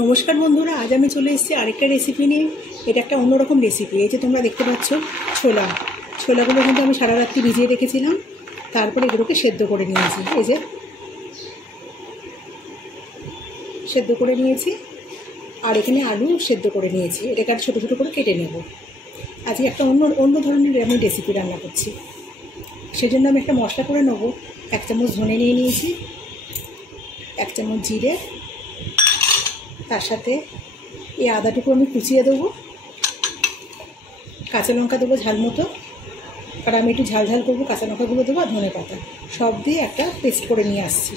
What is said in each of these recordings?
নমস্কার বন্ধুরা, আজ আমি চলে এসেছি আরেকটা রেসিপি নিয়ে। এটা একটা অন্যরকম রেসিপি। এই যে তোমরা দেখতে পাচ্ছ ছোলাগুলো কিন্তু আমি সারা রাত্রি ভিজিয়ে রেখেছিলাম। তারপরে এগুলোকে সেদ্ধ করে নিয়েছি। এই যে সেদ্ধ করে নিয়েছি, আর এখানে আলু সেদ্ধ করে নিয়েছি। এটাকে ছোটো ছোটো করে কেটে নেব। আজকে একটা অন্য ধরনের আমি রেসিপি রান্না করছি। সেজন্য আমি একটা মশলা করে নেবো। 1 চামচ ধনে নিয়ে নিয়েছি, 1 চামচ জিরে, তার সাথে এই আদাটুকু আমি কুচিয়ে দেবো, কাঁচা লঙ্কা দেবো ঝাল মতো, আর আমি একটু ঝাল ঝাল করবো। কাঁচা লঙ্কাগুলো দেবো আর ধনে পাতা সব দিয়ে একটা পেস্ট করে নিয়ে আসছি।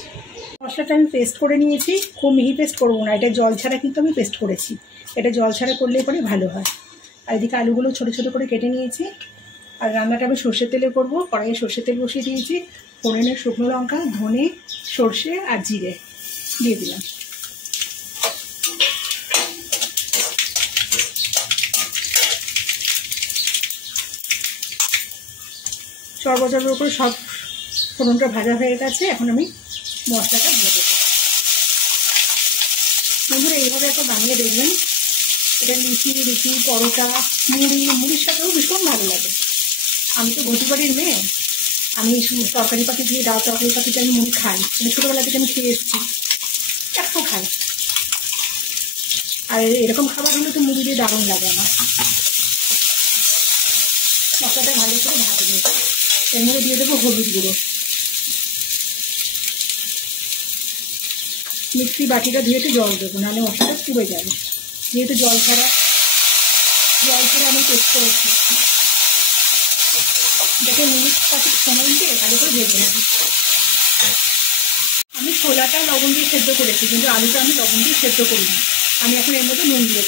মশলাটা আমি পেস্ট করে নিয়েছি। খুব মিহি পেস্ট করবো না, এটা জল ছাড়া কিন্তু আমি পেস্ট করেছি। এটা জল ছাড়া করলে পরে ভালো হয়। আর এদিকে আলুগুলো ছোটো ছোটো করে কেটে নিয়েছি। আর রান্নাটা আমি সর্ষের তেলে করবো। কড়াইয়ে সর্ষের তেল বসিয়ে দিয়েছি। ফোড়নে শুকনো লঙ্কা, ধনে, সর্ষে আর জিরে দিয়ে দিলাম। চড়বড় করে সব ফোড়নটা ভাজা হয়ে গেছে। এখন আমি মশলাটা দিয়ে দেবো। বন্ধুরা, এইভাবে একটা বানিয়ে দেখবেন। এটা লুচি, রুটি, পরোটা, মুড়ির সাথেও ভীষণ ভালো লাগে। আমি তো ঘটি বাড়ির মেয়ে, আমি তরকারি পাতি দিয়ে ডাল তরকারি পাতিতে আমি মুড়ি খাই। মানে ছোটোবেলা থেকে আমি খেয়ে এসেছি, এখনও খাই। আর এরকম খাবার হলে তো মুড়ি দিয়ে দারুণ লাগে আমার। মশলাটা ভালো করে ভাজবে। এর মধ্যে দিয়ে দেবো হলুদ গুঁড়ো। মিক্সি বাটিটা দিয়ে একটু জল দেবো, নাহলে মশলাটা পুড়ে যাবে। যেহেতু জল ছাড়া আমি পেস্ট করেছি। যাতে মিনিট 5 সময় দিয়ে ভালো করে ভেজে নেব। আমি ছোলাটা লবণ দিয়ে সেদ্ধ করেছি, কিন্তু আলুটা আমি লবণ দিয়ে সেদ্ধ করি না। আমি এখন এর মধ্যে নুন দিয়ে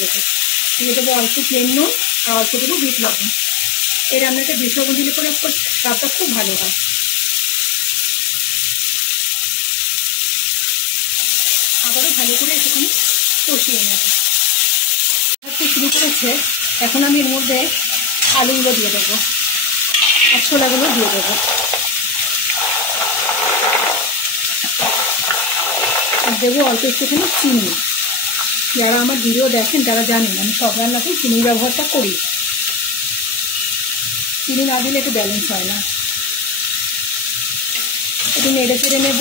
দেবো অল্প প্লেন নুন আর অল্প দেবো বিট লবণ। এই রান্নাটা বিট লবণ দিলে পরে স্বাদটা খুব ভালো হয়। আবারও ভালো করে একটুখানি কষিয়ে নেব। শুরু করেছে। এখন আমি এর মধ্যে আলুগুলো দিয়ে দেবো আর ছোলাগুলো দিয়ে দেবো। আর দেবো অল্প একটুখানি চিনি। যারা আমার ভিডিও দেখেন তারা জানেন আমি সব রান্নাতেই চিনির ব্যবহারটা করি। চিনি না দিলে একটু ব্যালেন্স হয় না। একটু নেড়ে চেড়ে নেব।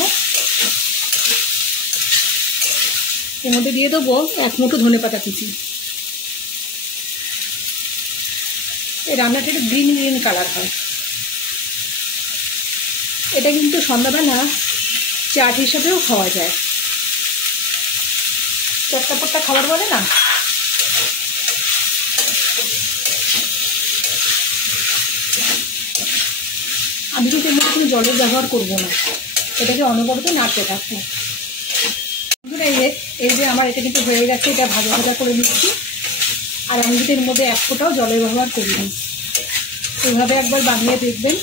এর মধ্যে দিয়ে দেবো 1 মুঠো ধনে পাতা কুচি। এই রান্নাটা একটু গ্রিন কালার হয়। এটা কিন্তু সন্ধ্যাবেলা চাট হিসাবেও খাওয়া যায়। চটপটা খাবার বলে না। আমি কিন্তু এর মধ্যে কোনো জলের ব্যবহার করবো না। এটাকে অনবরত নাড়তে থাকবো। এই যে আমার এটা কিন্তু হয়ে গেছে। এটা ভাজা ভাজা করে নিচ্ছি। আর আমি কিন্তু এর মধ্যে 1 ফোঁটাও জলের ব্যবহার করিনি। এইভাবে একবার বানিয়ে দেখবেন।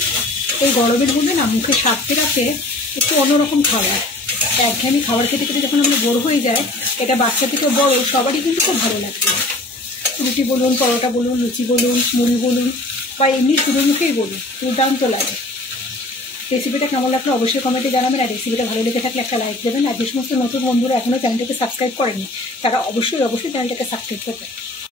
এই গরমের মধ্যে না মুখে স্বাদতে রাখে একটু অন্যরকম খাবার। একঘেয়েমি খাবার খেতে খেতে যখন আমরা বোর হয়ে যায়, এটা বাচ্চা থেকে বড় সবারই কিন্তু খুব ভালো লাগবে। রুটি বলুন, পরোটা বলুন, লুচি বলুন, মুড়ি বলুন, বা এমনি শুধু মুখেই বলুন, দুর্দান্ত লাগে। রেসিপিটা কেমন লাগলো অবশ্যই কমেন্টে জানাবেন। আর রেসিপিটা ভালো লেগে থাকলে একটা লাইক দেবেন। আর যে সমস্ত নতুন বন্ধুরা এখনও চ্যানেলটাকে সাবস্ক্রাইব করেনি তারা অবশ্যই চ্যানেলটাকে সাবস্ক্রাইব করবেন।